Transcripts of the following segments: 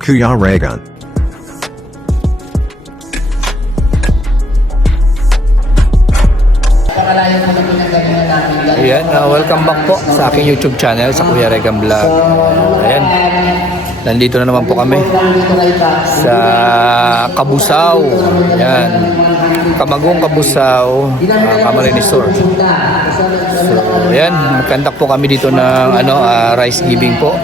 Kuya Regan. Ayan, welcome back po sa aking YouTube channel, sa Kuya Regan Vlog. Ayan, nandito na naman po kami sa Cabusao. Ayan, Camagong Cabusao, Camarines Sur. So, ayan, magkandak po kami dito ng rice giving po.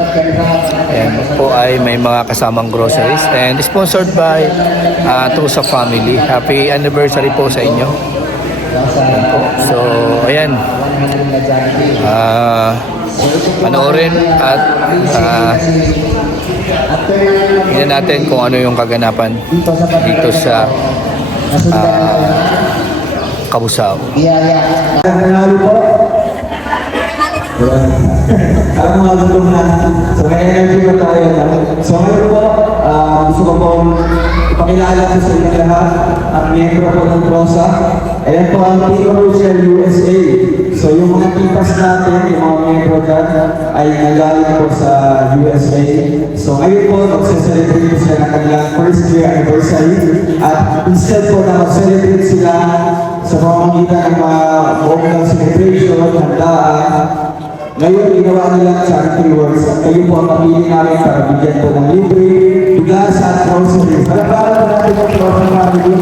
Ayan po ay may mga kasamang groceries and sponsored by Trusa Family. Happy anniversary po sa inyo. Ayan po. So, ayan. Panoorin at tingnan natin kung ano yung kaganapan dito sa Cabusao. Ang mga gutom na. So, may energy po tayo. So, ngayon po, gusto ko pong ipakilala ko sa inyo lahat ang miyembro po ng Trusa. Ayan po ang Team Official USA. So, yung mga tipas natin, yung mga miyembro dyan, ay nagaling po sa USA. So, ngayon po, mag-celebrate po sila ng kanilang first year anniversary. At instead po na mag-celebrate sila sa pamamagitan ng mga buong celebration, handaan, ngayon, ginawa nilang charity works at kayo po ang pamili namin para bigyan po ng libre, bigas at groceries. Para natin ang Trusa Family.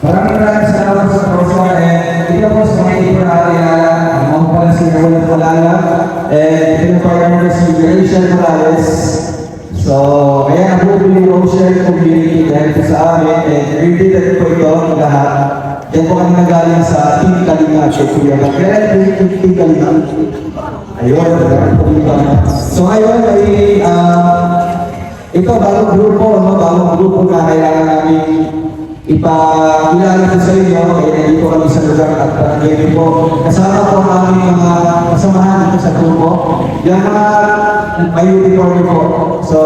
Maraming salamat sa Trusa and ito po sa mga ito natin ang mga pala si Roland Malala and ito po yung si Rachel Morales. So, ayan ang bubili Rochelle community dahil sa amin and related po ito ang lahat. Yan po kami nagaling sa Team Kalinga, Kuya Regan. Team Kalinga. Ayun, so ngayon ay ito bagong grupo na kailangan namin ipakilala ko sa inyo. Kaya nandito kami sa lugar at ngayon po kasama po ang aming mga kasamahan dito sa grupo. Yan mga may uniform po. So,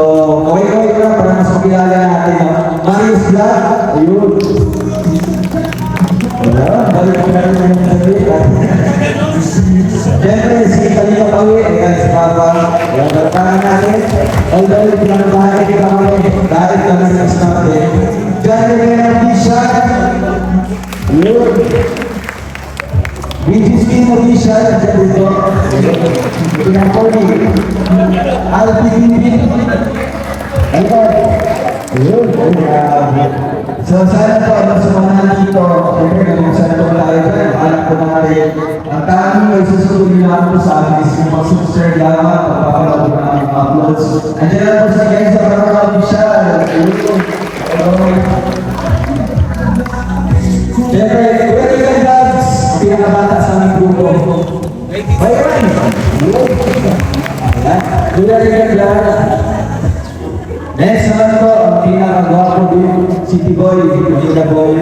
kaway-kaway ko lang para mas makilala natin. Marius Vlog, ayun. Balik ko na rin yung sabi. Siyempre, si Kalina Pawi, ayan si Papa. Ayan, baratangan natin. Although, pinanabahan kita kami, dahil kami sa natin. Diyan na rin ang t-shirt. Ayun. BGC mo t-shirt. Diyan dito. Pinapoli. Alpidipin. Ayun. So, sana po, sa mga nandito, siyempre, kung saan po tayo, alam ko na rin, ang tanging may susunod lang po sa amin is yung mag-subscribe lamang, pagpapalagod ng aming uploads. Andiyan lang po sa guys, sa mga official. Siyempre, Kuya Regan Vlogs, pinakabata sa aming grupo. Bayan! Kuya Regan Vlogs. Next naman po, ang pinakagwapo din, City Boy, Manila Boy.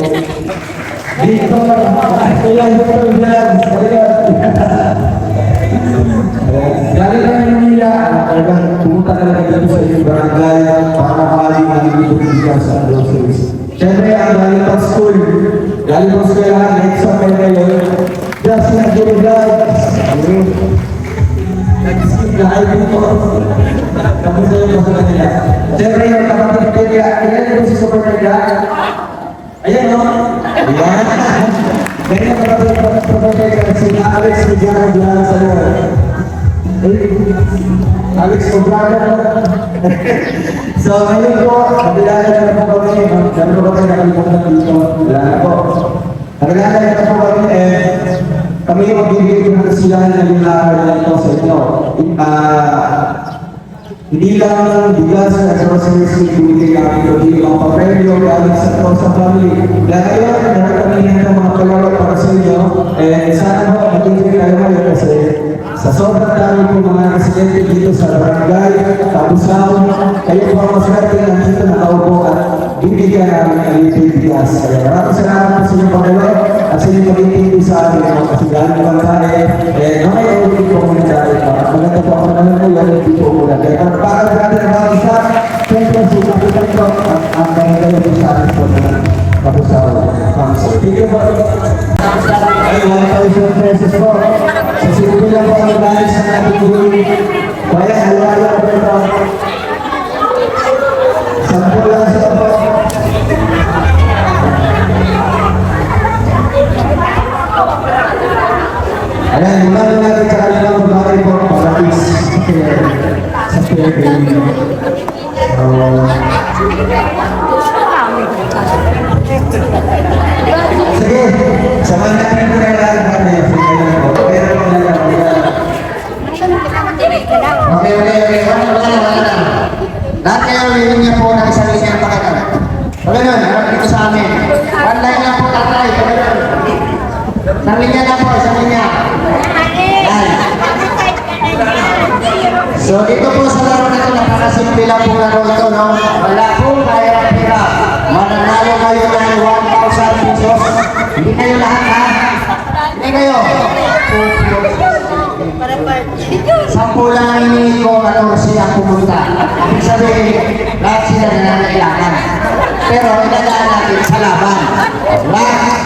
Dito, Kuya Regan Vlogs, galing kami Manila, talagang pumunta talaga dito sa inyong barangay, para makaling ang dito dito sa groceries. Siyempre, ang galing pang school, galing pang school, next up kayo ngayon, just like Kuya Vlogs. Nag-skip na kayo dito. Tapos na yung mga kanila. Siyempre, yung kapatid kaya, ayan yung si Super Mega. Ayan o. Ayan. Ganyan kapatid Super Mega, si Alex Miguel Blanc sa loob. Alex Miguel. So, ngayon po, nakilala na po kami. Dami po kami nakalimutan dito. Wala na po. Nakilala na po kami kami yung magbibigay ko ng sila na nilakar na ito sa inyo. Hindi lang bigas na groceries na ibigay namin ito, hindi mga papremyo galing sa Trusa Family. Dahil ngayon, meron kami ng mga kalaro para sa inyo. Sana po, magbibigay kayo ngayon kasi sa sobrang dami po mga residente dito sa barangay, Cabusao, kayo po ang maswerte na dito nakaupo at bibigyan namin ang libre bigas. Kaya maraming salamat po sa inyong pagdalo at sa inyong pag-intindi sa amin kasi galing naman tayo. Mamaya ulit po muna tayo. Maganda po ako naman po yan, hindi po muna. Kaya para natin ang mga isa, siyempre sumakitan po ang kayo po sa atin po na Cabusao Council. Thank you po. Ay, 1,000 pesos po. Sa simple lang po ang galing sa natin po. Kaya, halaga po ito. Ayan, mula natin sa kanilang babae po para is sa fair game. Sige, samahan natin po na lahat natin. Pero wala lang. Okay. Wala. Lahat kayo linya po ng isang linya pa kayo. Pag ganun, harap dito sa amin. One line lang po tatay. Pag ganun. Isang linya na po, isang linya. Yan. So dito po sa laro na ito, napakasimple lang po laro ito, no? Wala po kaya ang pira. Mananalo kayo ng 1,000 pesos. Hindi kayo lahat, ha? Hindi kayo. Sampu lang ang hinihingi ko, 14 ang pumunta. Ibig sabihin, lahat sila nananailangan. Pero inadaan natin sa laban. Right?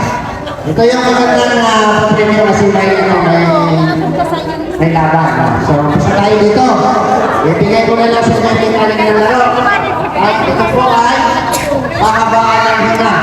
Ito yung magandang premium kasi may laban. So, isa tayo dito. Ibigay ko na lang sa inyo yung kaling ng laro. At ito po ay mahabaan ng hina.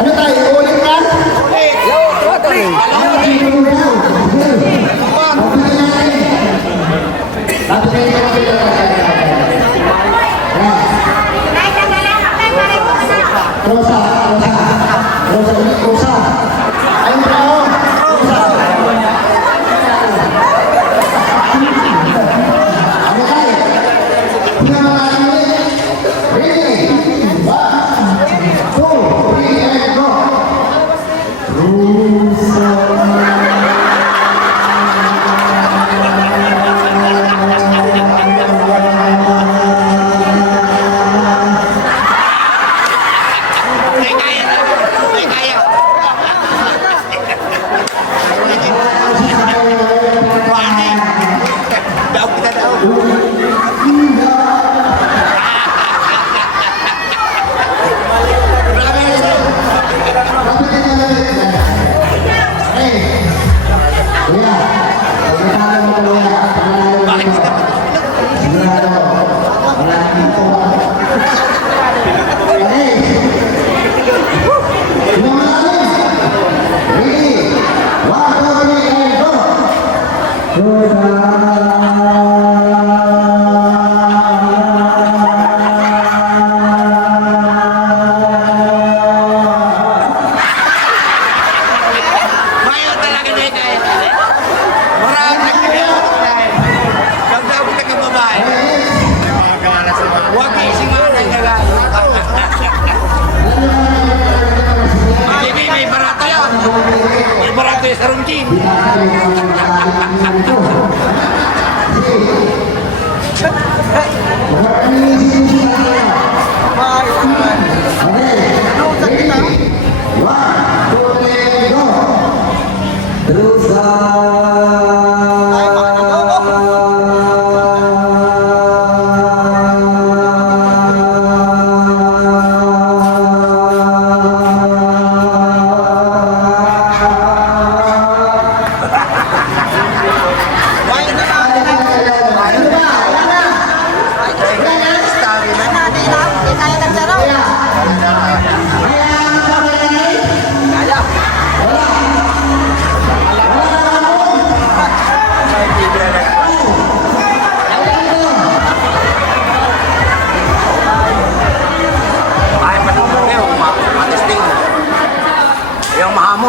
Ano tayo? Ulit ka?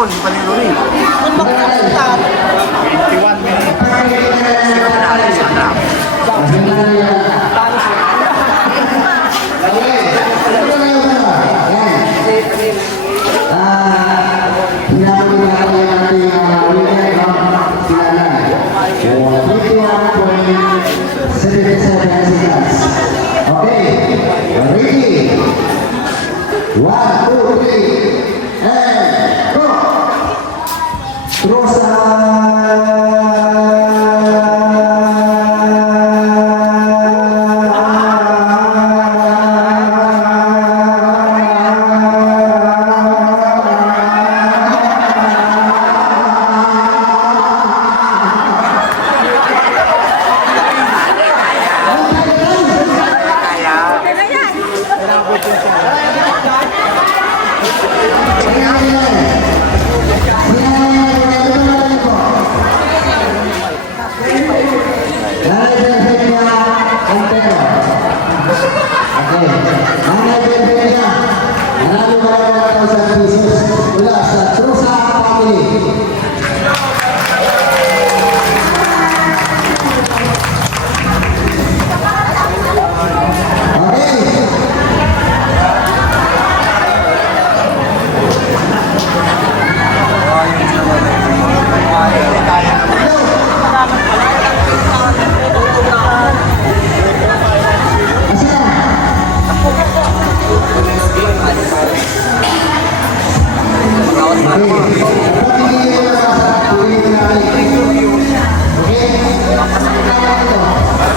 Ramon, hindi pa ni Rory. Kung magpunta. 21 minutes. One, two, three, and go!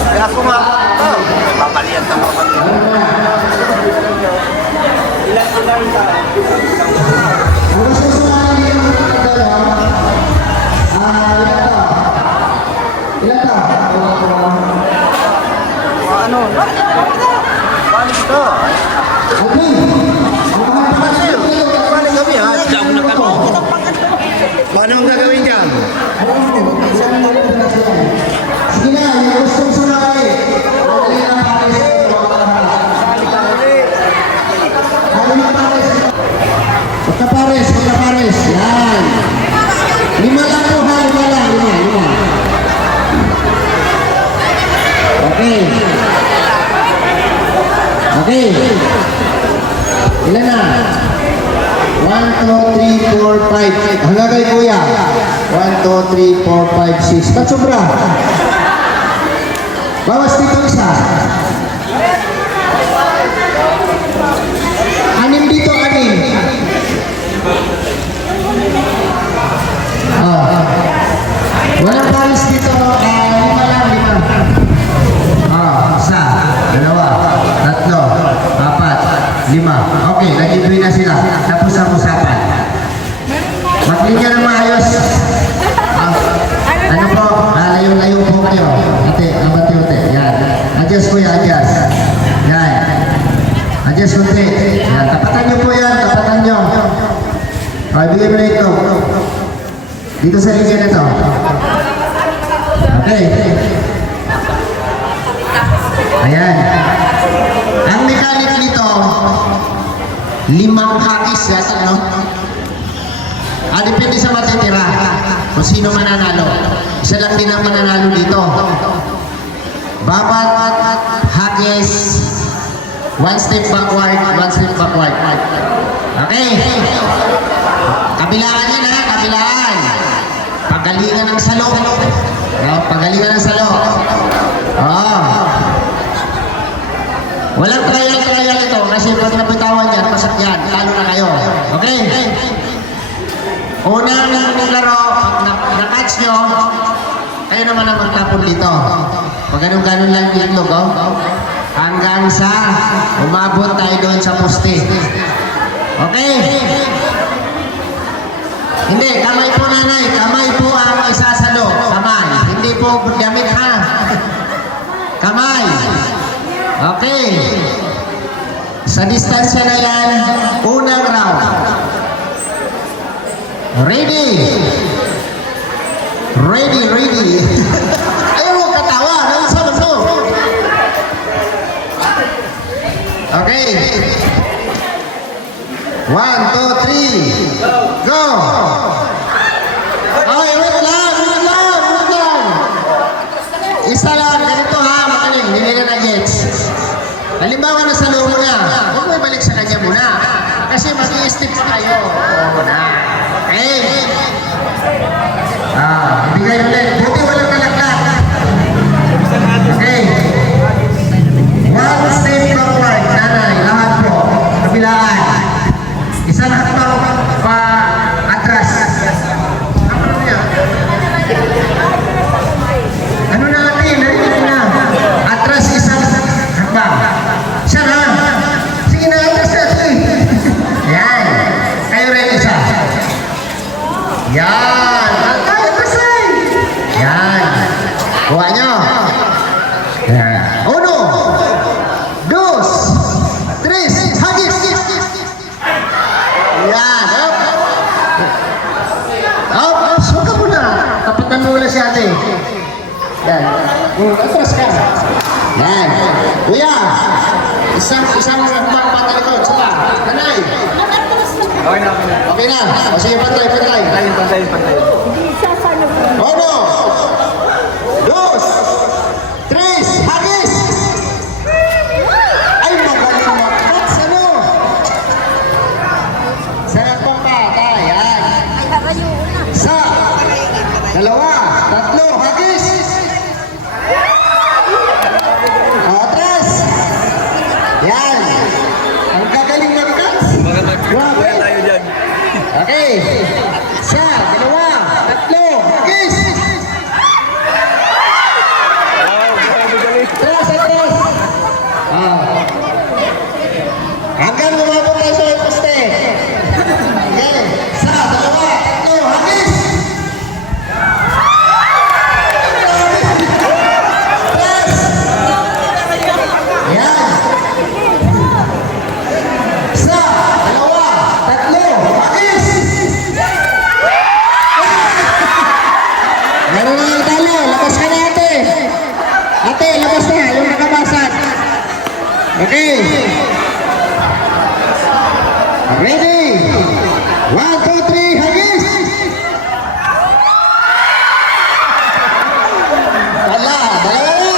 Kaya kumakanta. Papalian ka pa. Ano? Paano ito? Paano kami ha? Paano ang gagawin dyan? Sige na, yung gustong sumali. Dali na Paris. Pagka Paris. Yan. 5 lang po ha, 5 lang. 5. Okay. Okay. Ilan na? 1, 2, 3, 4, 5. Hanggang kay kuya. 1, 2, 3, 4, 5, 6. Ba't sobra? Bawas dito isa. 6 dito, 6. Walang palis dito. 5 lang, 5. Isa, 2, 3, 4, 5. Okay, nag-ibig na sila. Tapos ang usapan. Maglinya ng maayos. Ano po? Layo-layo po kayo. Ate, abati-ute. Yan. Adjust po yan, adjust. Yan. Adjust kunti. Yan. Tapatan nyo po yan. Tapatan nyo. Okay, bigay mo na ito. Dito sa linya na ito. Okay. Ayan. Ang mechanic nito, 5 hakis yata, no? Depende sa matitira kung sino mananalo. Isa lang din ang mananalo dito. Bawat hakis, 1 step backward, 1 step backward. Okay. Kabilaan yan ha, kabilaan. Pagalingan ng salo. Pagalingan ng salo. Walang trial ito kasi pag nabitawan yan, masak yan. Talo na kayo. Okay? Unang laro, pag na-catch nyo, kayo naman ang magtapon dito. Pag ganun-ganun lang yung itlog, hanggang sa umabot tayo doon sa poste. Okay? Hindi, kamay po nanay. Kamay po ang isasalo. Kamay. Hindi po damit ha. Kamay. Okay. Sa distansya na yan, unang round. Ready. Ayaw mo katawa. Ano sa mundo? Okay. 1, 2, 3. Go! Okay, wait lang. Isa lang, ganito ha, magaling, hindi na na-gets. Halimbawa na sa loob mo na, huwag mo ibalik sa kanya muna. Kasi mag-i-step pa kayo. Muna. Okay? Ibigay ulit. Buti walang nalaglag. Okay. One step backward, nanay, lahat po. Kabilaan. Isang hakbang pa atras. Ano niya? Ano natin? Narinig na. Atras isang hakbang. Siya na. Sige na, atras na. Yan. Kayo rin isa. Yan. Atras na. Yan. Kuha nyo. Yan. Uno. Dos. Tres. Hagis. Yan. Up. Suka mo na. Kapatan mo na si ate. Yan. Atras ka. Yan. Kuya. Isang hakbang patalikod. Sila. Nanay. Okay na. Okay na. O sige, pantay. Pantay. Uno. Dos. Tres. Hagis. Ay, magaling mag-cuts. Ano? Sarap pa pa. Yan. Isa. Dalawa. Tatlo. Hagis. Tres. Yan. Ang gagaling mag-cuts. Grabe. Tayo dyan. Okay. Isa. Dalawa. Tatlo. Hagis. Atras. Hanggang lumabot tayo sa poste. Okay. Isa, dalawa, tatlo, hagis. Atras. Yan. Isa, dalawa, tatlo, hagis. Meron na yung talo. Labas ka na ate. Ate, labas na. Yung nakabasag. Okay. Ready? 1, 2, 3, hagis! Wala, dalawa na.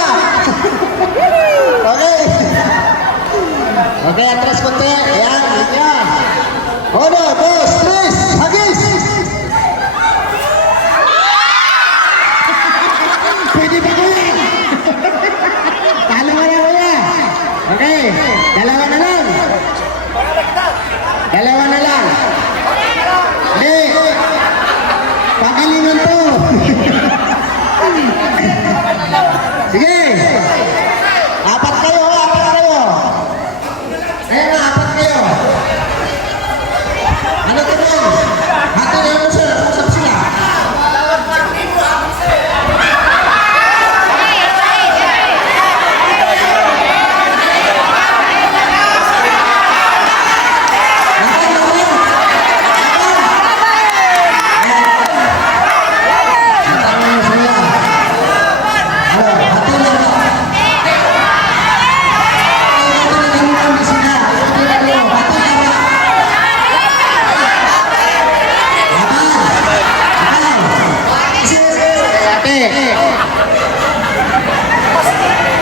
Okay. Okay, atras konti. Ayan, yan. 1, 2, 3, hagis! Pwede pa ko yan. Talo mo na kuya. Okay, dalawa na lang. Hindi. Pagalingan to. Sige. Apat kayo. Ayun na, apat kayo. Ano ito mo? Hati na mo sila. Usap sila.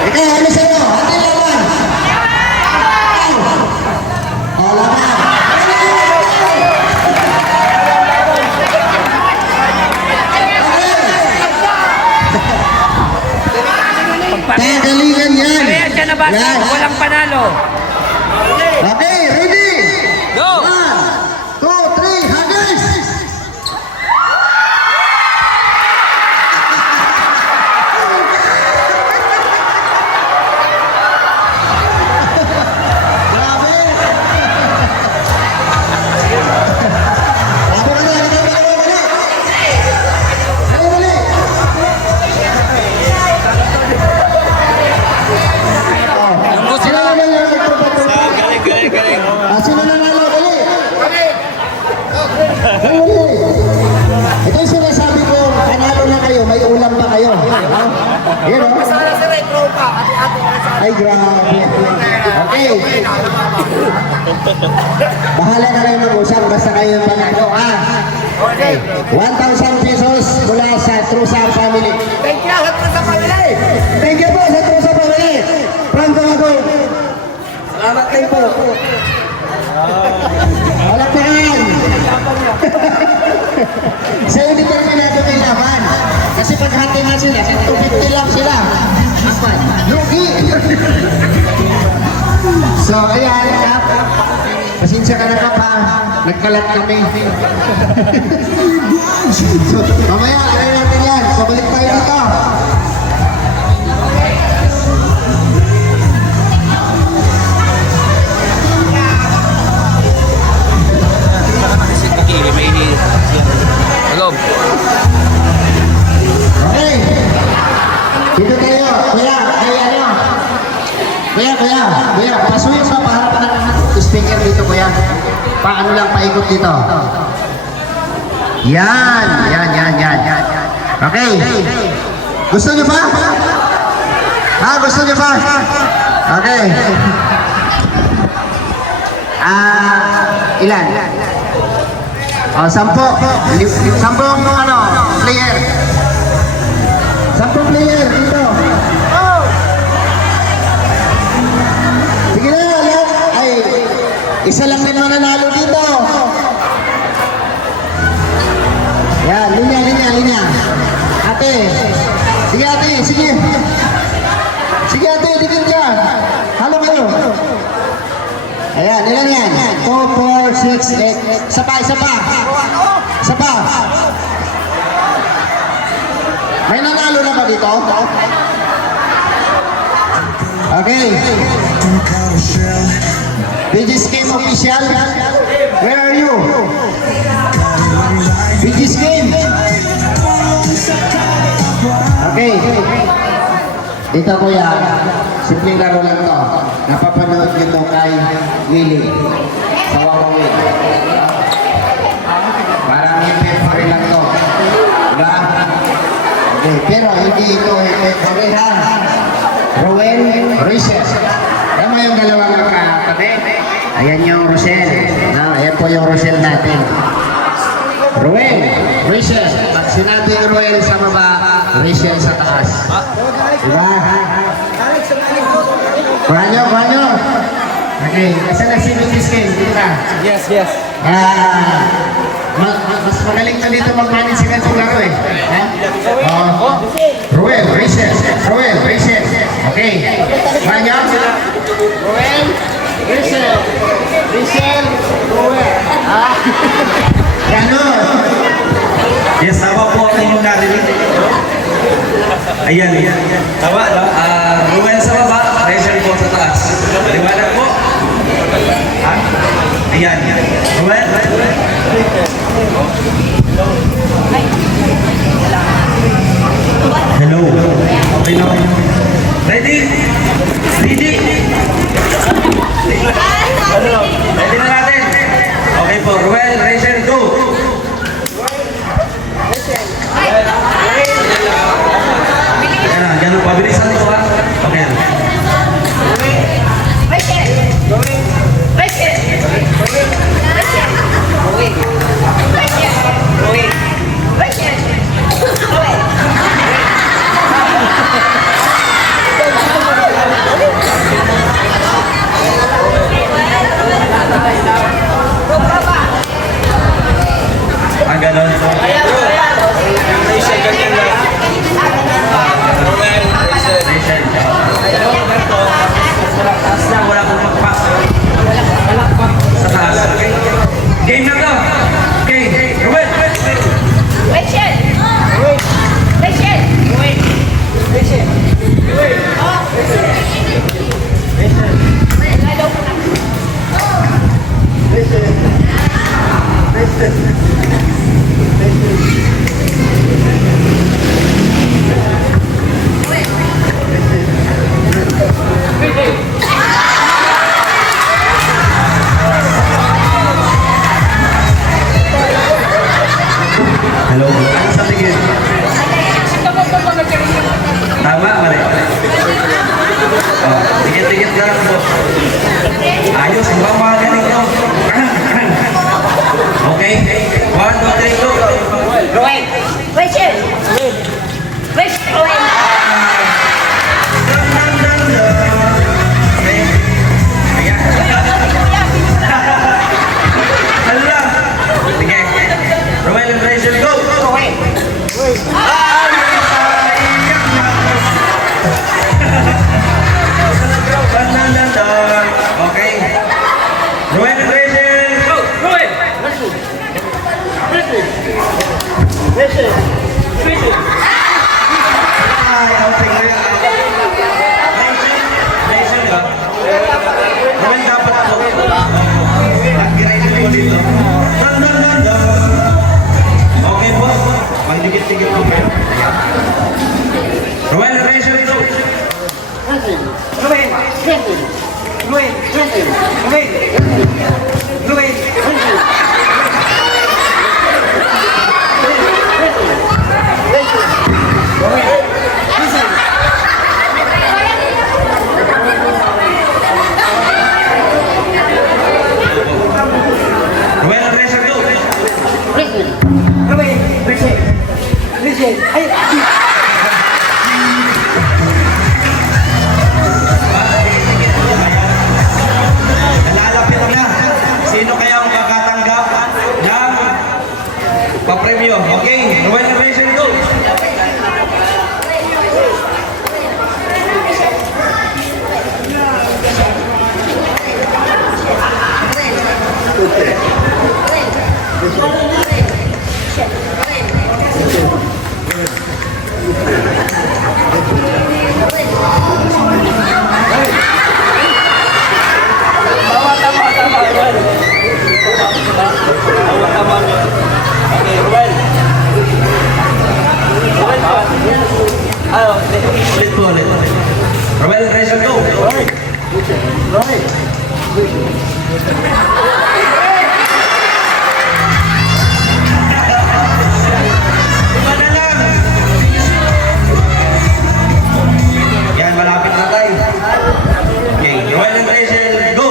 Ikaw, ano sa'yo? Hati laban. O, laban. Pagalingan yan. Ayan, dyan na ba? Yan. Walang panalo. Okay, ready? Go! 1, 2, 3, hagis! Grabe! Sino nanalo? Dali! Ito yung sinasabi ko, panalo na kayo, may ulam pa kayo. Yan o. Ay, grabe. Okay. Bahala na kayo mag-usap basta kayo yung panalo, ha? Okay. 1,000 pesos mula sa Trusa Family. Thank you sa Trusa Family! Thank you po sa Trusa Family! Franco ako. Salamat kayo po. Wala pa yan. Sa determinado may laban. Kasi paghati nga sila, 250 lang sila. Apat. Lugi! So, ayan, Kap. Pasensya ka na, Kap, ha? Nagkalat kami. So, mamaya, ano natin yan? Pabalik tayo dito. Hello. Okay. Dito tayo. Kuya, Kuya, pasuyo sa paharap ng speaker dito, kuya. Paano lang paikot dito? Yan. Okay. Gusto niyo pa? Gusto niyo pa? Okay. Ilan? 10. 10 player. 10 player dito. Sige na, lahat. Ay, isa lang din mananalo dito. Yan, linya. Ate. Sige, ate. Sige, ate. Dikit ka. Halo kayo. Ayan, ilan yan? 2, 4, 6, 8. Isa pa. May nanalo na ba dito? Okay. BG's Game Official. Where are you? BG's Game. Okay. Dito, kuya. Simpleng laro lang to. Napapanood nyo to kay Willie. Sa Wawawin. Parang hipit-pare lang to. Diba? Okay. Pero hindi ito hipit-pare, ha? Roel, Rachel. Ayan mo yung dalawang katabi. Ayan yung Rosel. Ayan po yung Rosel natin. Roel, Rachel. Pag sinabing Roel sa baba, Rachel sa taas. Diba? Kuha nyo. Okay. Kasi na si Mrs. King. Diba? Yes. Mas magaling ka dito mag-manage sa ganitong laro, eh. Roel, Rachel. Okay. Kuha nyo. Roel, Rachel, Roel. Ganon. Yes, tama po ang inyong narinig. Ayan. Tama, no? Ruel sa baba, Rachel po sa taas. Liwanag po. Ayan. Ruel. Hello. Okay na. Ready? Ready na natin. Okay po. Ruel, Rachel, go. Ganun, pabilisan ito, ha? Okay. Ganun. Wala kong magpas. Sa taas. Game na to. Okay. Ruel. Hello. Ano sa tingin? Tama, mali. Tikit-tikit lang po. Well, Rachel, go. Nalalapit na. Sino kaya ang makatanggap ng papremyo? Okay, Rowan and Rachel, go. Ulit po ulit. Rowan and Rachel, go. Iba na lang. Yan, malapit na tayo. Okay, Rowan and Rachel, go.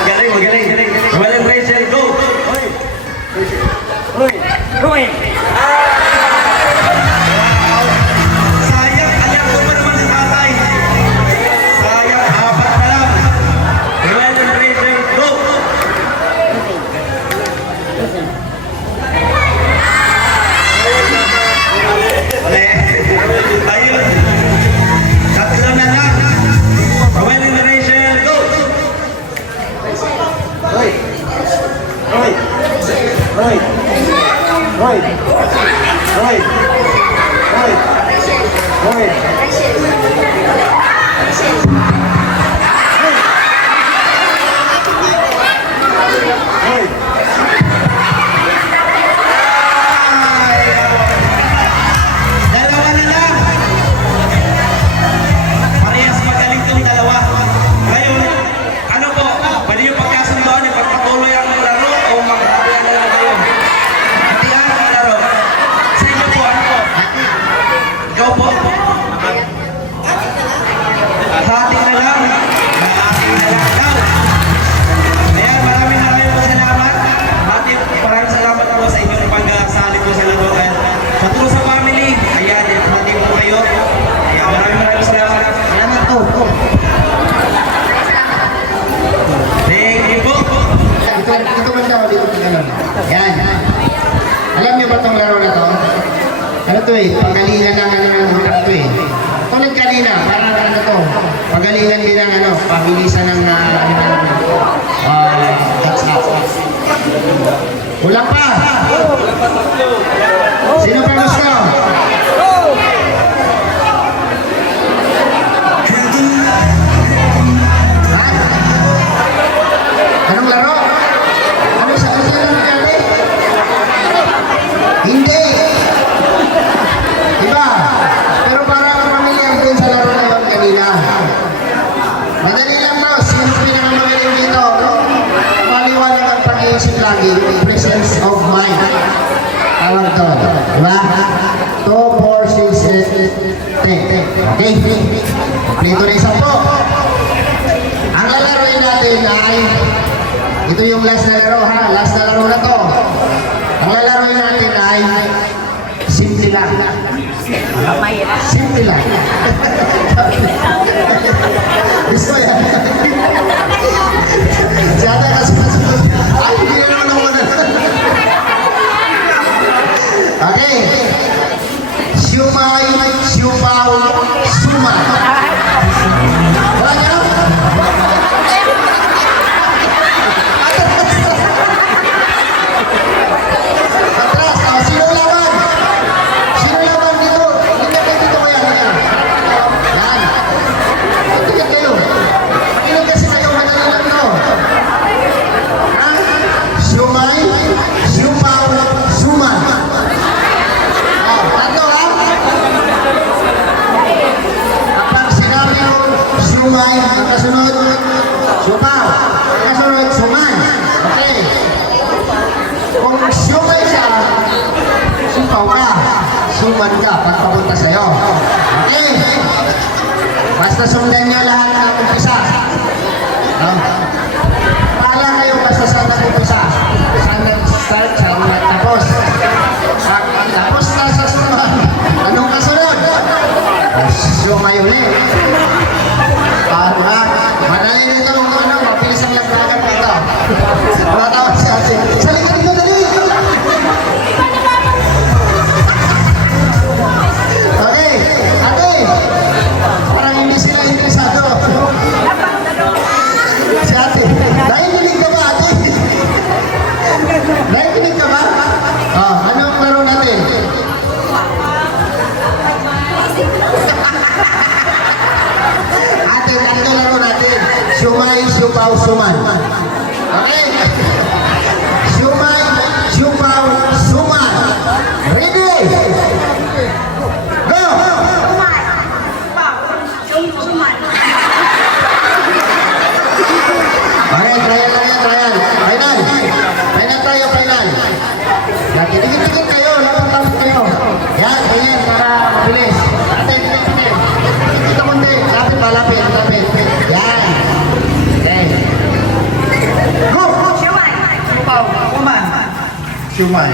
Magaling, magaling. Rowan and Rachel, go. Sayang, alam ko pa naman si tatay. Sayang, apat na lang. Rowan and Rachel, go. Mali. Ayun. Tatlo na lang. Rowan and Rachel, go. Dalawa na lang. Parehas magaling tong dalawa. Ngayon, ano po, pwede yung pagkasundoan, ipagpatuloy ang laro o magkakaroon na lang kayo? Hatihan ang laro. Sa inyo po, ano po? Ikaw po. Hati na lang. Hati na lang daw. Ayan, maraming po salamat. Maraming salamat po sa inyong pagsali po sa laro. Sa Trusa family, ayan, hati po kayo. Ayan, maraming salamat. Salamat po. Thank you po. Ito man daw, dito ka lang. Yan. Alam niyo ba itong laro na to? Ano to eh? Pagalingan ng ano to eh. Tulad kanina, parang ano to? Pagalingan din ng ano, pabilisan ng that's up. Kulang pa! Sino pa gusto? Ha? Anong laro? Ano sa nangyari? Hindi! Diba? Pero parang pamilyar din sa laro na yun kanina. Madali lang bro, sino pinakamagaling dito? Paliwanag ang pag-iisip lagi, presence of mind. Tawag to. Diba? 2, 4, 6, 8, 10. Okay? Kompleto na isa po. Ang lalaroin natin ay, ito yung last na laro ha, last na laro na to. Ang lalaroin natin ay, simple lang. Simple lang. Gusto yan. Sana kasi masunod. Ay, hindi na naman ako na. Okay. Siumay, siupaw, sumay. Wala niyo? Atras, sino laban? Sino laban dito? Hindi dito kaya. Yan. Kung sumay siya, sumpaw ka. Suman ka pag papunta sa'yo. Okay? Basta sundan niyo lahat ng umpisa. No? Pala kayo basta saan nag-umpisa. Saan nag-start, saan nag-tapos. Tapos na sa sunod. Anong kasunod? Sumay ulit. Paano ha? Madali nito kung ano, mabilis ang laglagan dito. Matawag si Ate. Sa likod nito, dali! Okay, Ate! Parang hindi sila interesado. Si Ate. Nakikinig ka ba, Ate? Nakikinig ka ba? Oh, ano ang laro natin? Ate, ganito laro natin. Sumay, siupaw, suman. Okay? Sumay, siupaw, suman. Ready? Go! Okay, trial lang yan, trial. Final. Final tayo, final. Yan, dikit-dikit kayo, lapit-lapit kayo. Yan, ganyan, para mabilis. Ate, dikit-dikit. Dikit kundi, lapit pa, lapit, lapit. Yan. Okay. Go! Sumay. Suman.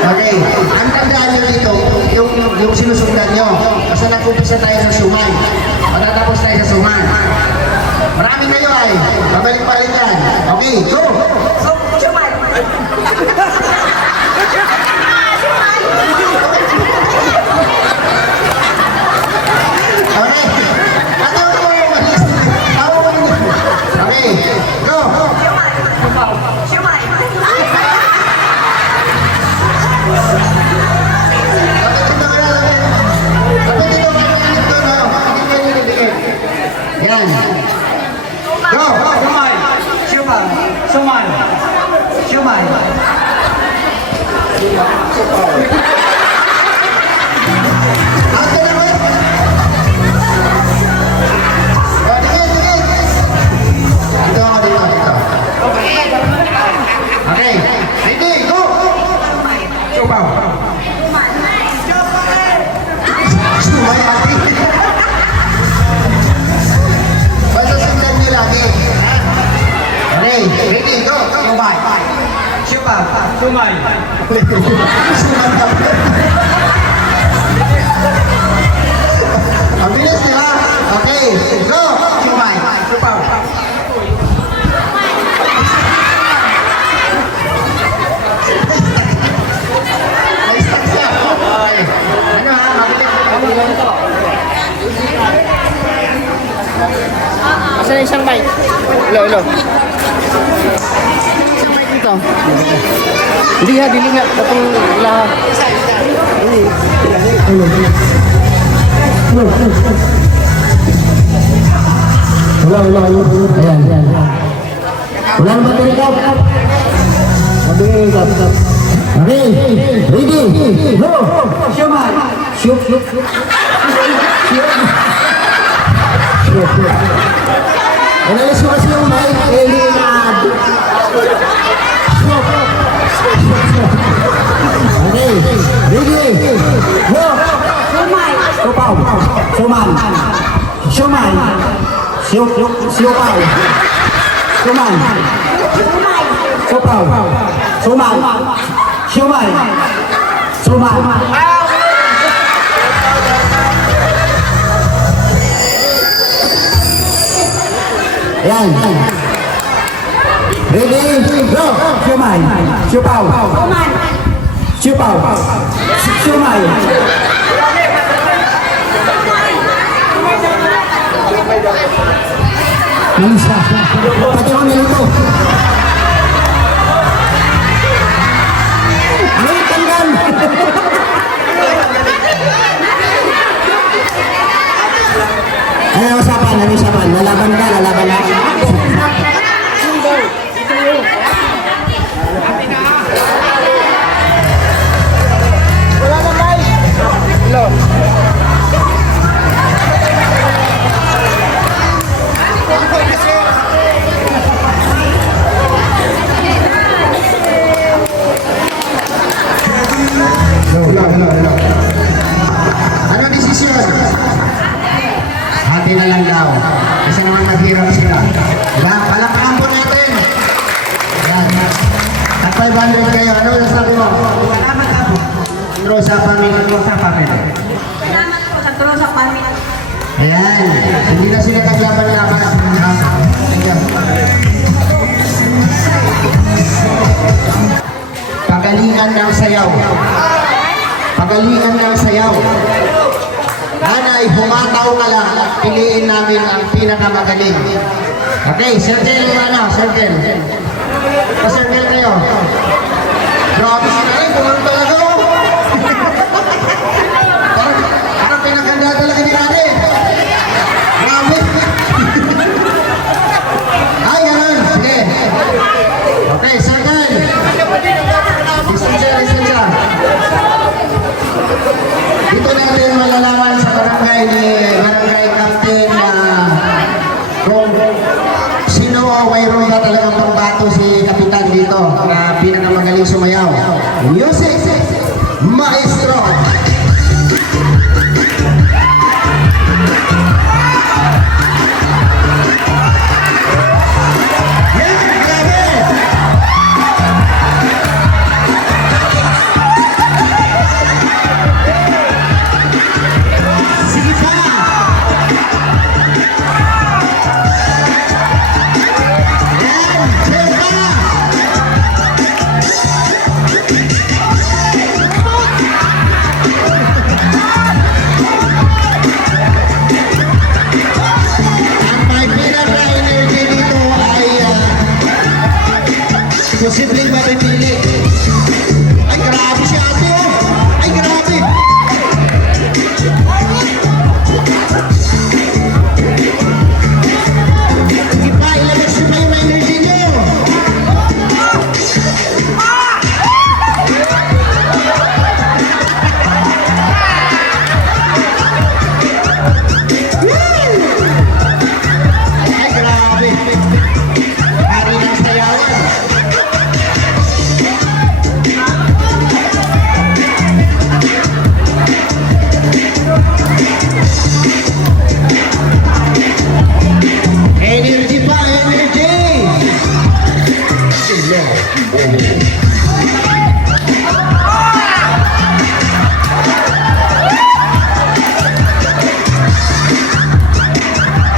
Okay, ang tandaan nyo dito, yung sinusundan nyo. Basta nag-umpisa tayo sa suman. Matatapos tayo sa suman. Marami kayo ay, babalik-balikan. Okay, go! Okay, ano mo yung malis? Okay, go! Yan. Go! Shumai. Ate naman! O, dikit! Dito ako, dito. Okay, ready, go! Sumaw. Sumay, ate. Basta sundan niyo lagi. Okay, ready, go! Sumay. Sumay. Ang bilis, di ba? Okay, go! Sumay. May stuck siya. Okay. Ano ha? Mabilis. Asa na isang mic? Hello. Isang mic dito. Hindi ha, dili nga. Katong ilaha. Wala. Ayan. Wala nang battery ka. Okay, ready, go! Shumai! Shoot! Analis ko kasi yung mic, hindi na... Okay, ready, go! Supaw! Suman! Shumai! Siupaw! Suman! Supaw! Suman! Shumai! Suman! Ayan. Ready, go! Shumai! Siupaw! Siupaw! Shumai! Malisa. Pati ako nilito. Ay, tanggal. Ano usapan? Lalaban ka? Wala na. Mahirap sila. Diba? Palakpakan po natin. Yan. At 500 kayo. Ano yung sabi mo? Salamat po. Rosa Family. Rosa Family. Salamat po sa Trosa Family. Ayan. Hindi na sila kaglaban-laban. Pagalingan ng sayaw. Pagalingan ng sayaw. Nanay, humataw ka lang at piliin namin ang pinakamagaling. Okay, circle ano, circle. Pa-circle kayo. Grabe sila rin, pumunta talaga oh. Parang pinaganda talaga ni Kane. Grabe. Ay, ganun. Sige. Okay, circle. Listencia. Dito natin malalaman sa barangay ni Barangay Captain na kung sino o mayroon ba talagang pangbato si Kapitan dito na pinakamagaling sumayaw. Music, Maestro. Posibleng mapipili. Ay, grabe si ate, oh. Ay, grabe. Sige pa, ilabas nyo pa yung energy nyo. Ay, grabe. Hari ng sayawan. Energy pa, energy!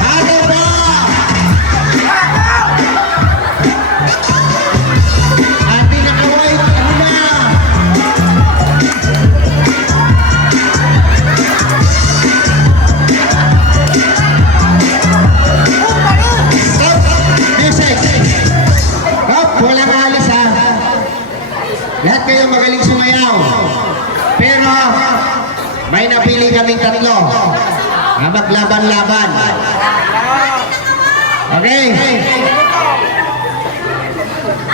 Ano ba? Ang pinaka-white, ano na? Music! Hop, walang alis ha. Lahat kayo magaling sumayaw. Pero, may napili kaming tatlo. Na maglaban-laban. Okay?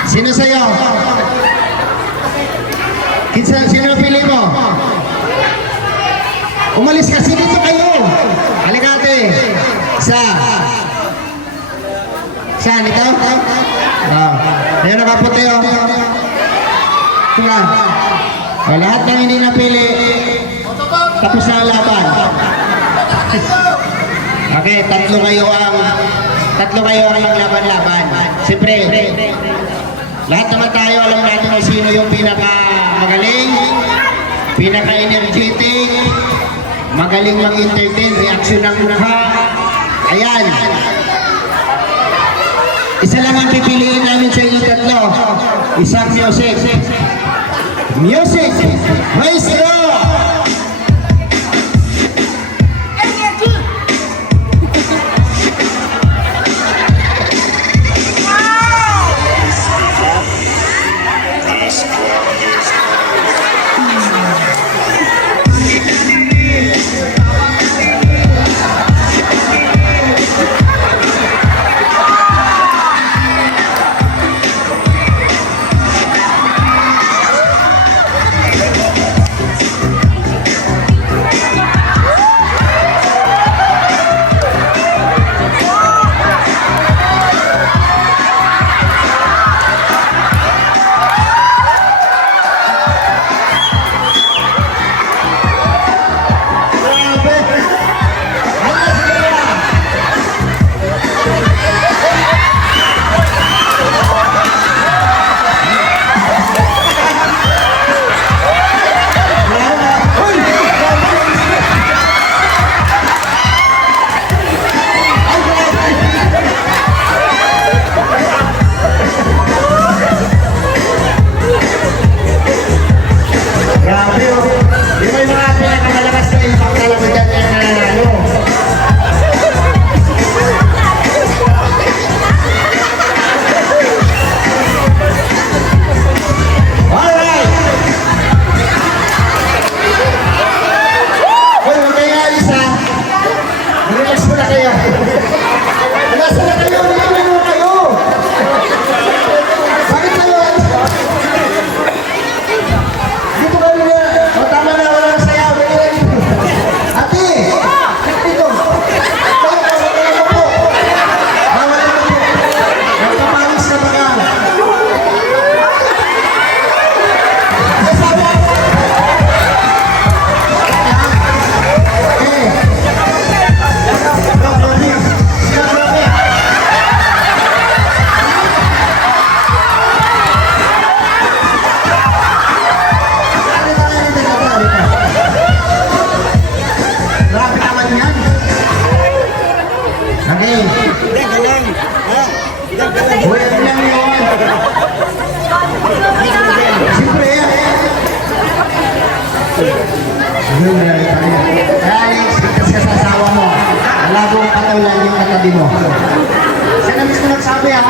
Sino sa'yo? Sino pili mo? Umalis kasi dito kayo. Halikate. Saan ito? Ayan nakaputi oh. Lahat ng hindi napili, tapos na ang laban. Okay, tatlo kayo ang maglaban-laban. Siyempre, lahat naman tayo alam natin kung sino yung pinakamagaling, pinaka-energetic, magaling mag-entertain, reaction ng mukha. Ayan. Isa lang ang pipiliin namin sa inyo tatlo. Isang music. Music! Maestro! Alex, ligtas ka sa asawa mo. Malago ang kataulan yung katabi mo. Siya na mismo nagsabi ha.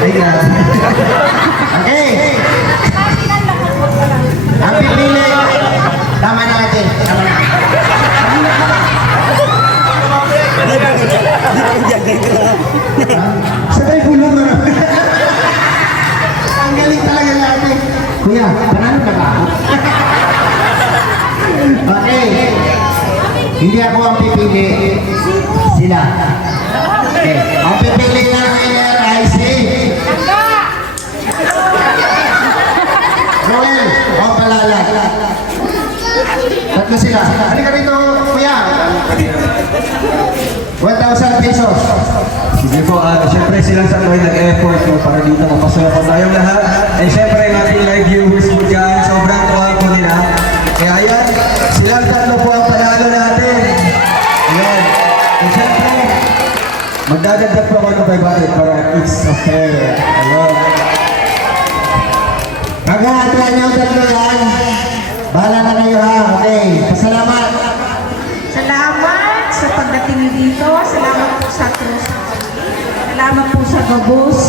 Ay, grabe. Okay. Ang pipili. Tama na natin. Tama na. Sabay bulong na. Ang galing talaga natin. Kuya, panalo na ba? Okay. Hindi ako ang pipili. Sila. Okay. Ang pipili na ay si Joel o Palalag. Tatlo sila. Halika rito, kuya. 1,000 pesos. Sige po, syempre silang tatlo ay nag-effort po para dito mapasaya po tayong lahat. And syempre ang ating live viewers po dyan, sobrang tuwa po nila. Kaya yan, silang tatlo po ang panalo natin. Ayan. And syempre, magdadagdag po ako ng 500 para it's a fair. Ayan. Magkakatuan niyo tatlo yan. Bahala na kayo ha. Okay. Pasalamat. Salamat sa pagdating niyo dito. Salamat po sa Cruz. Salamat po sa Gabos.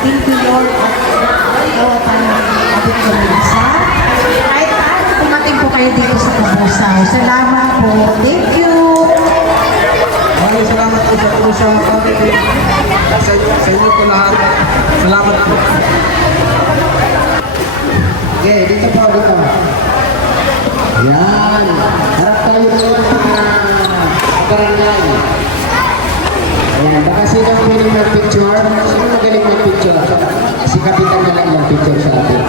Thank you Lord at gawa pa ng abot ko minsa. Kahit paano pumating po kayo dito sa Kabusaw. Salamat po. Thank you. Maraming salamat po sa Cruzang Family. Sa inyo po lahat. Salamat po. Okay, dito po, dito. Yan. Harap tayo po ng barangay. Ayan, baka sino ang pwedeng mag-picture? Sino magaling mag-picture? Si Kapitan na lang mag-picture sa atin.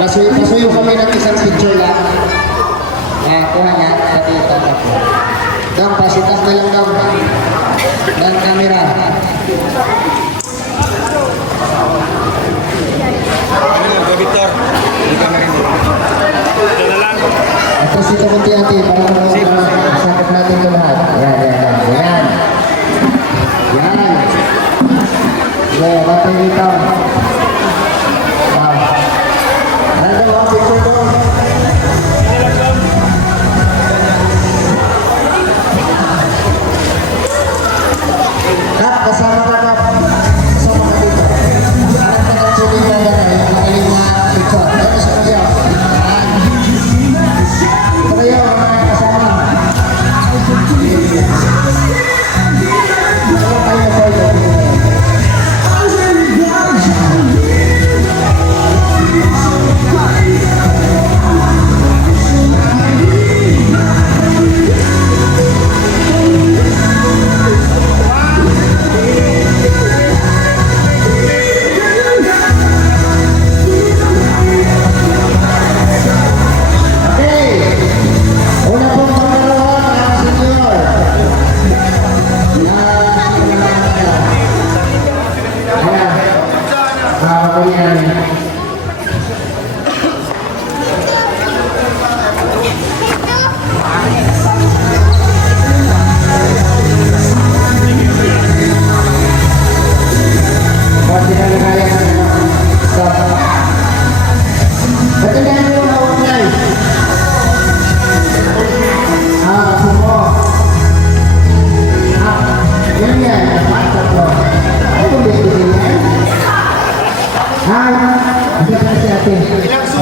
Masuyo kami ng isang picture lang. Kuha nga, Kapitan na po. Dang, pasitas na lang daw. Dan camera. Tapos ito kunti-kunti para masakit natin ito lahat. Yan. Okay, batay dito. Nandun mo, picture doon. Kap, kasama ka Kap. Kasama ka dito. Parang pag-actually na yan ay magaling na picture. Ayun sa kanya. Ito kayo, mga kasama. Ito kayo na photo.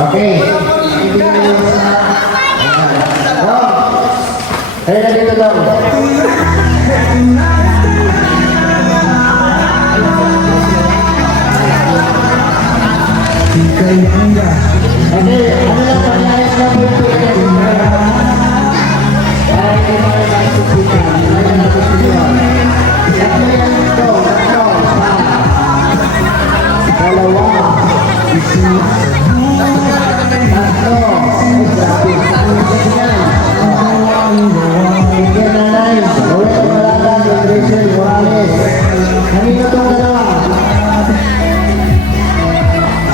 Okay. Kaya na dito lang. Okay, ano lang pag-ayos na po ito? Para hindi mo na nasusukan. Ano na po siya? Tatlo yan ito. Dalawa. Tatlo. Grabe. Saan mo kasi yan? Hindi na nai. Ulit ang malalag. Rachel Morales. Kanino itong dalawa?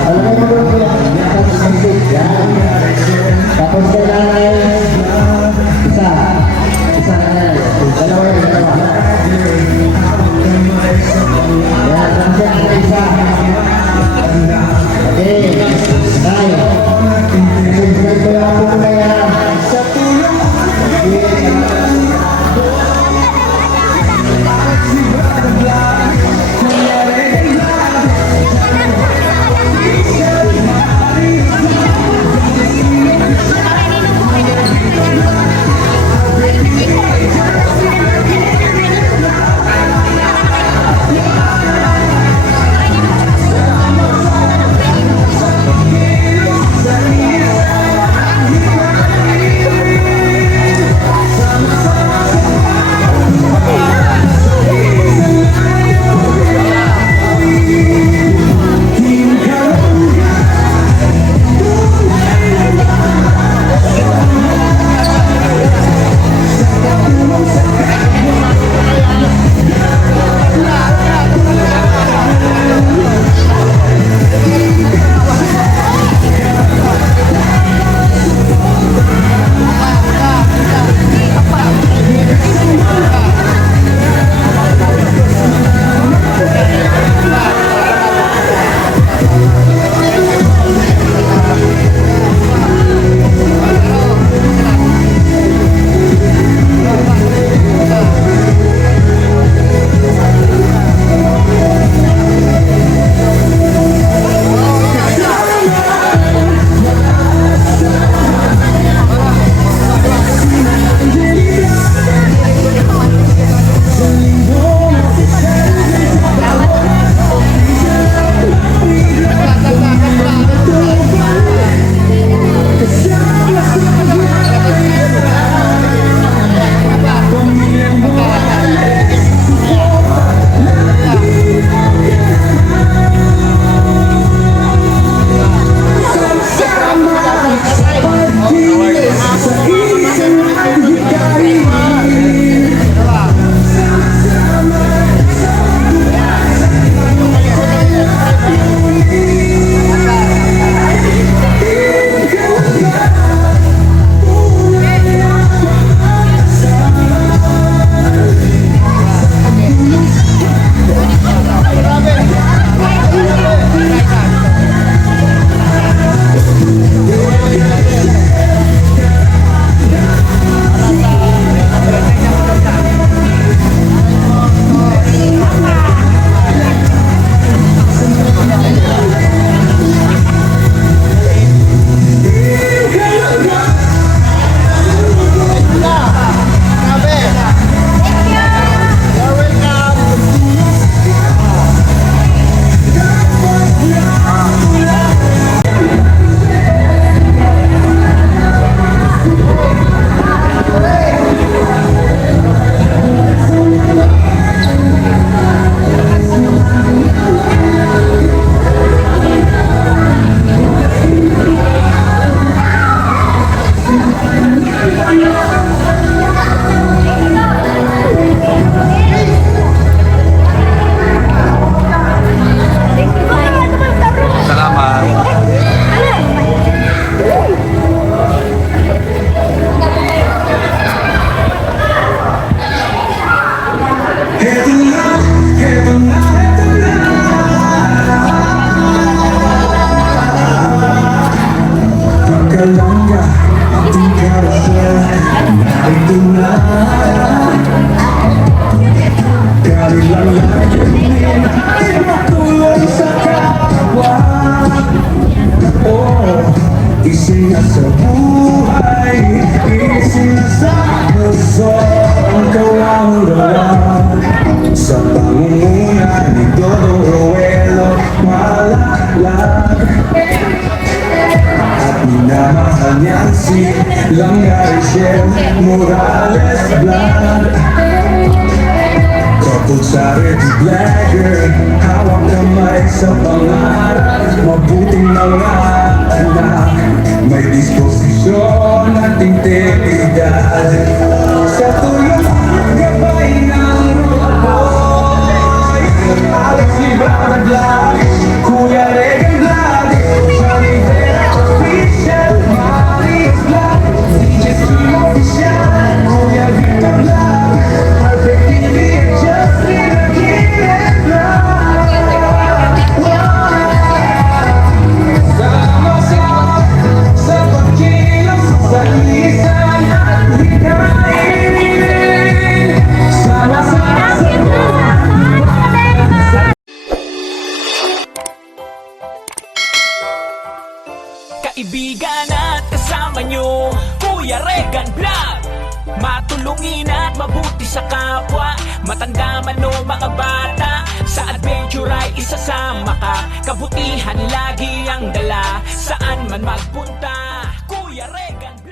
Alam mo doon po yan. Yan. Tapos kay nanay. Isa na nanay. Dalawa yan. Dalawa. Yan. Nandiyan na isa. Okay. sa buhay, isinasapuso ang kawalan. Sa pangunguna ni Dodong Roelo Malaklag, at minamahal niyang si Langga Rachel Morales Blanc. Kapag sa red blagger, hawak kamay sa pangarap, mabuting mga anak, may disposisyon at integridad. Sa tulong gabay ng Roboy, Alex Librada Vlog, Kuya Regan Vlog, Johnny Vera Official, Maris Vlog, DJ Simo Official, Kuya Victor Vlog, Perfect TV, Justin Aguirre Vlog. Sama-sama sa pagkilos sa lisan at hikain. Sama-sama sa Kaibigan at kasama nyo, Kuya Regan Vlog. Matulungin at mabuti sa kapwa, matanda man o mga bata. Sa adventure ay isasama ka, kabutihan lagi ang dala. Saan man magpunta, Kuya Regan Vlog.